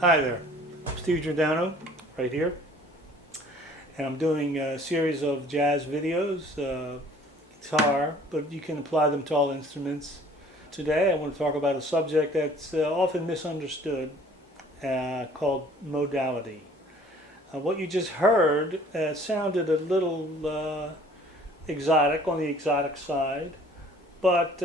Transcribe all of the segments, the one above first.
Hi there, I'm Steve Giordano, right here, and I'm doing a series of jazz videos, guitar, but you can apply them to all instruments. Today I want to talk about a subject that's often misunderstood, called modality. What you just heard sounded a little exotic, on the exotic side. But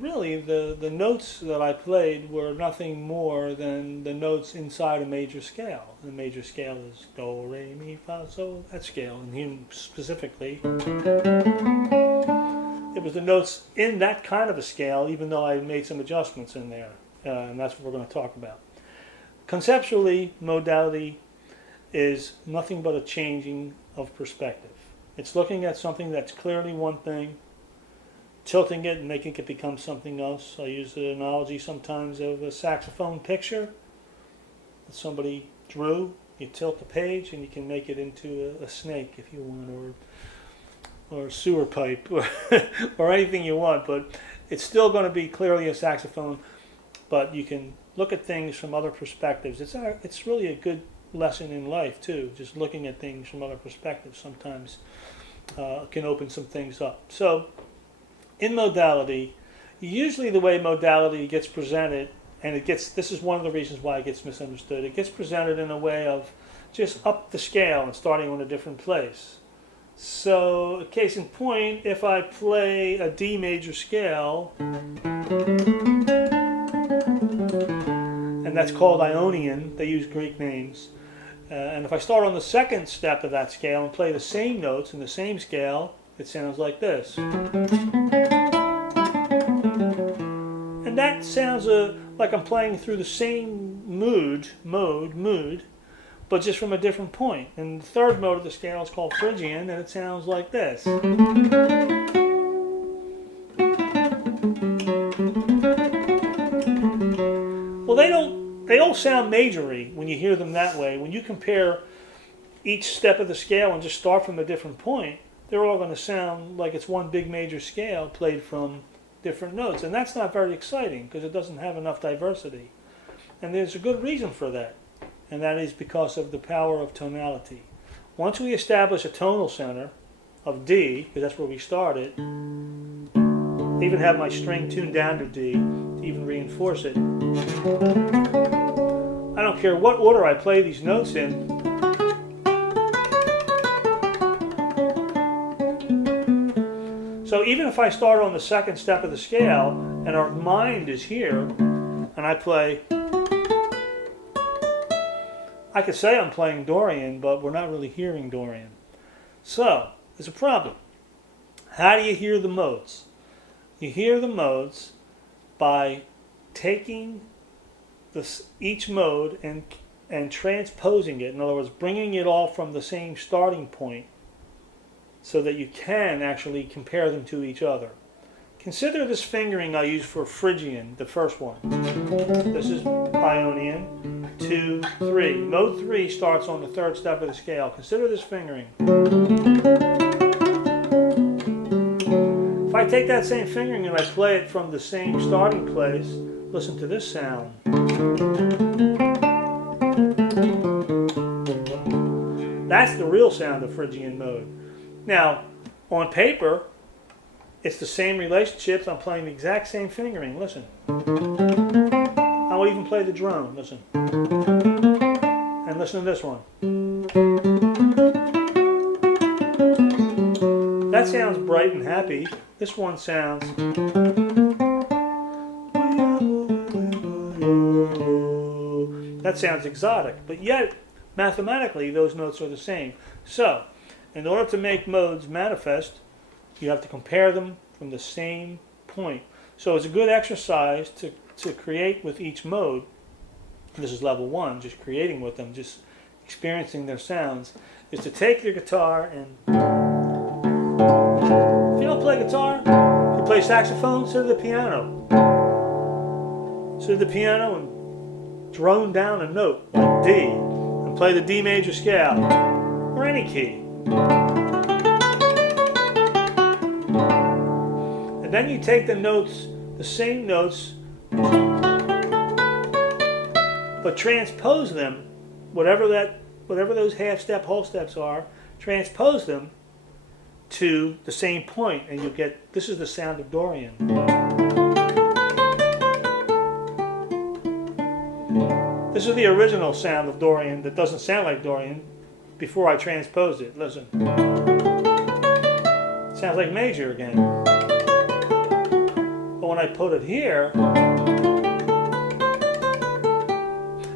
really, the notes that I played were nothing more than the notes inside a major scale. The major scale is do, re, mi, fa, so, that scale. And here specifically, it was the notes in that kind of a scale, even though I made some adjustments in there. And that's what we're going to talk about. Conceptually, modality is nothing but a changing of perspective. It's looking at something that's clearly one thing, tilting it and making it become something else. I use the analogy sometimes of a saxophone picture that somebody drew. You tilt the page and you can make it into a snake if you want, or a sewer pipe, or anything you want. But it's still going to be clearly a saxophone, but you can look at things from other perspectives. It's really a good lesson in life too, just looking at things from other perspectives sometimes can open some things up. So in modality, usually the way modality gets presented, and this is one of the reasons why it gets misunderstood, it gets presented in a way of just up the scale and starting on a different place. So, a case in point, if I play a D major scale, and that's called Ionian, they use Greek names, and if I start on the second step of that scale and play the same notes in the same scale, it sounds like this. And that sounds like I'm playing through the same mood, but just from a different point. And the third mode of the scale is called Phrygian, and it sounds like this. Well, they don't sound majory when you hear them that way. When you compare each step of the scale and just start from a different point, they're all going to sound like it's one big major scale played from different notes. And that's not very exciting because it doesn't have enough diversity. And there's a good reason for that. And that is because of the power of tonality. Once we establish a tonal center of D, because that's where we started, I even have my string tuned down to D to even reinforce it. I don't care what order I play these notes in. So even if I start on the second step of the scale and our mind is here and I play, I could say I'm playing Dorian, but we're not really hearing Dorian. So there's a problem. How do you hear the modes? You hear the modes by taking each mode and transposing it. In other words, bringing it all from the same starting point, so that you can actually compare them to each other. Consider this fingering I use for Phrygian, the first one. This is Ionian, 2, 3. Mode 3 starts on the third step of the scale. Consider this fingering. If I take that same fingering and I play it from the same starting place, listen to this sound. That's the real sound of Phrygian mode. Now, on paper, it's the same relationships. I'm playing the exact same fingering. Listen. I will even play the drone. Listen. And listen to this one. That sounds bright and happy. This one sounds... That sounds exotic. But yet, mathematically, those notes are the same. So, in order to make modes manifest, you have to compare them from the same point. So it's a good exercise to create with each mode. This is level 1, just creating with them, just experiencing their sounds, is to take your guitar and, if you don't play guitar, play saxophone? Sit at the piano. Sit at the piano and drone down a note like D and play the D major scale or any key. And then you take the notes, the same notes, but transpose them, whatever those half step, whole steps are, transpose them to the same point, and you get, this is the sound of Dorian. This is the original sound of Dorian that doesn't sound like Dorian before I transposed it. Listen. It sounds like major again. But when I put it here,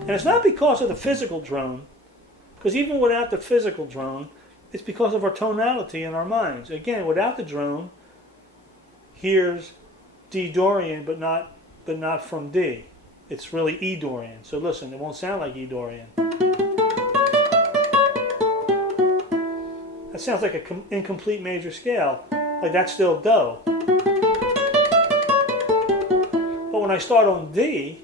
and it's not because of the physical drone, because even without the physical drone, it's because of our tonality in our minds. Again, without the drone, here's D Dorian, but not from D. It's really E Dorian. So listen, it won't sound like E Dorian. That sounds like an incomplete major scale. Like that's still Do. But when I start on D,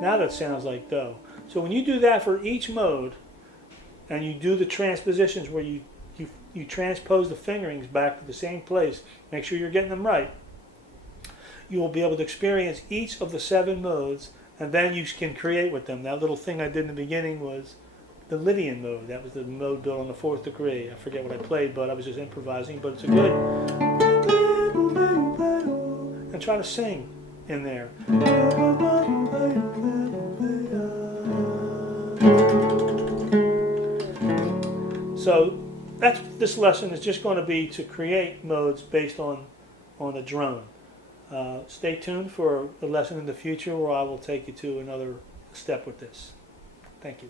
now that sounds like Do. So when you do that for each mode, and you do the transpositions where you transpose the fingerings back to the same place, make sure you're getting them right, you will be able to experience each of the 7 modes, and then you can create with them. That little thing I did in the beginning was the Lydian mode. That was the mode built on the 4th degree. I forget what I played, but I was just improvising, but it's a good... And try to sing in there. So this lesson is just going to be to create modes based on the drone. Stay tuned for the lesson in the future where I will take you to another step with this. Thank you.